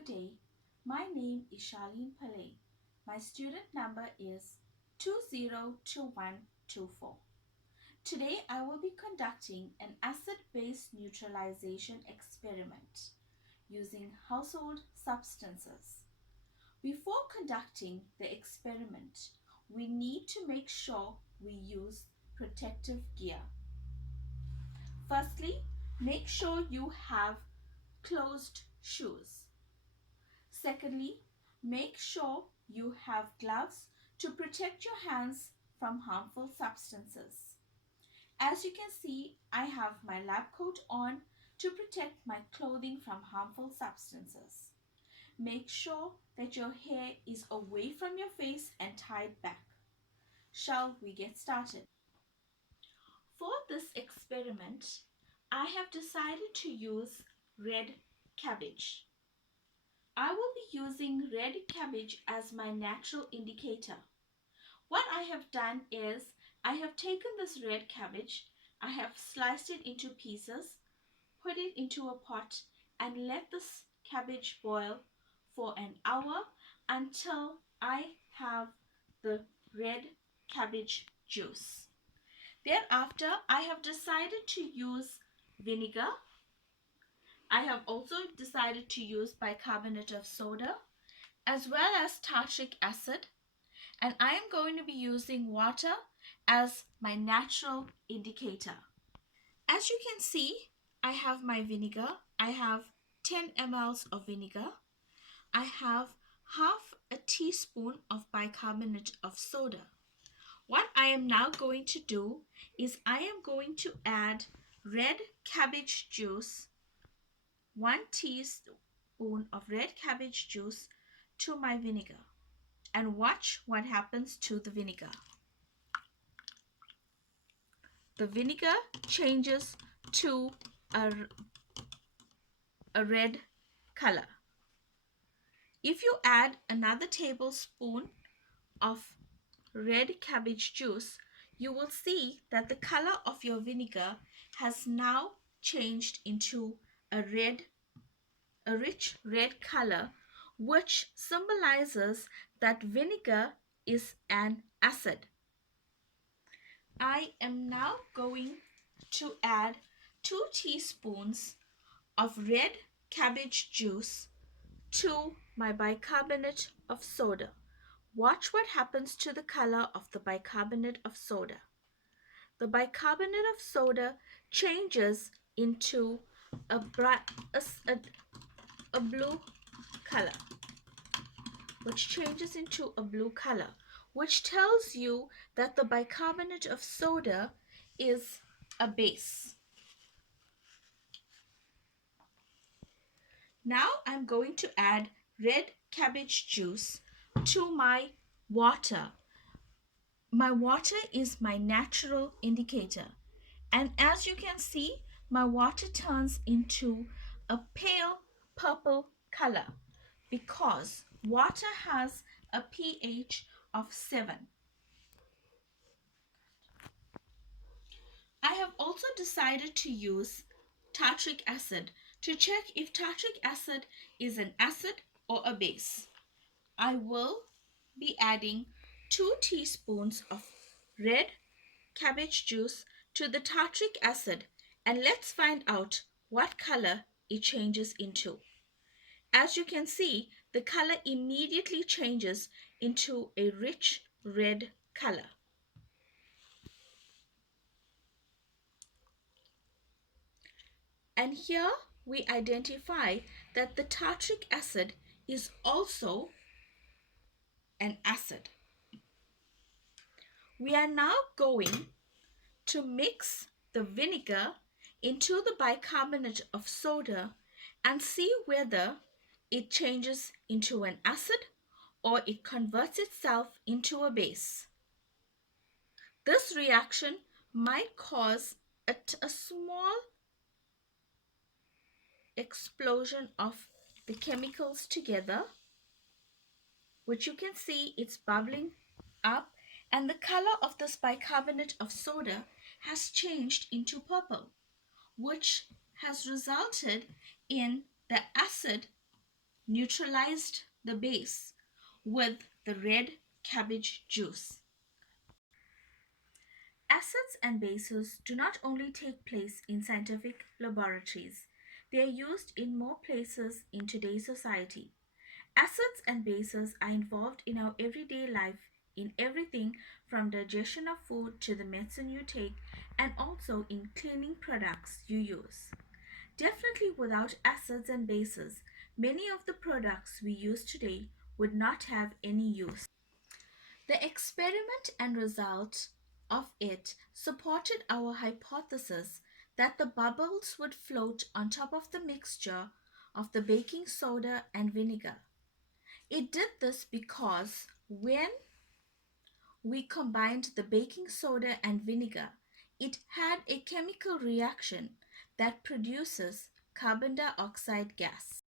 Good day. My name is Shalene Pillay. My student number is 202124. Today I will be conducting an acid-base neutralization experiment using household substances. Before conducting the experiment, we need to make sure we use protective gear. Firstly, make sure you have closed shoes. Secondly, make sure you have gloves to protect your hands from harmful substances. As you can see, I have my lab coat on to protect my clothing from harmful substances. Make sure that your hair is away from your face and tied back. Shall we get started? For this experiment, I have decided to use red cabbage. I will be using red cabbage as my natural indicator. What I have done is I have taken this red cabbage, I have sliced it into pieces, put it into a pot and let this cabbage boil for an hour until I have the red cabbage juice. Thereafter, I have decided to use vinegar. I have also decided to use bicarbonate of soda as well as tartric acid, and I am going to be using water as my natural indicator. As you can see, I have my vinegar. I have 10 ml of vinegar. I have half a teaspoon of bicarbonate of soda. What I am now going to do is I am going to add red cabbage juice, 1 teaspoon of red cabbage juice to my vinegar, and watch what happens to the vinegar. The vinegar changes to a red color. If you add another tablespoon of red cabbage juice, you will see that the color of your vinegar has now changed into a rich red color, which symbolizes that vinegar is an acid. I am now going to add 2 teaspoons of red cabbage juice to my bicarbonate of soda. Watch what happens to the color of the bicarbonate of soda. The bicarbonate of soda changes into a blue color, which tells you that the bicarbonate of soda is a base. Now I'm going to add red cabbage juice to my water. My water is my natural indicator, and as you can see, my water turns into a pale purple color because water has a pH of 7. I have also decided to use tartric acid to check if tartric acid is an acid or a base. I will be adding 2 teaspoons of red cabbage juice to the tartric acid, and let's find out what color it changes into. As you can see, the color immediately changes into a rich red color. And here we identify that the tartric acid is also an acid. We are now going to mix the vinegar into the bicarbonate of soda and see whether it changes into an acid or it converts itself into a base. This reaction might cause a small explosion of the chemicals together, which you can see it's bubbling up, and the color of this bicarbonate of soda has changed into purple, which has resulted in the acid neutralized the base with the red cabbage juice. Acids and bases do not only take place in scientific laboratories, they are used in more places in today's society. Acids and bases are involved in our everyday life in everything from digestion of food to the medicine you take, and also in cleaning products you use. Definitely without acids and bases, many of the products we use today would not have any use. The experiment and result of it supported our hypothesis that the bubbles would float on top of the mixture of the baking soda and vinegar. It did this because when we combined the baking soda and vinegar, it had a chemical reaction that produces carbon dioxide gas.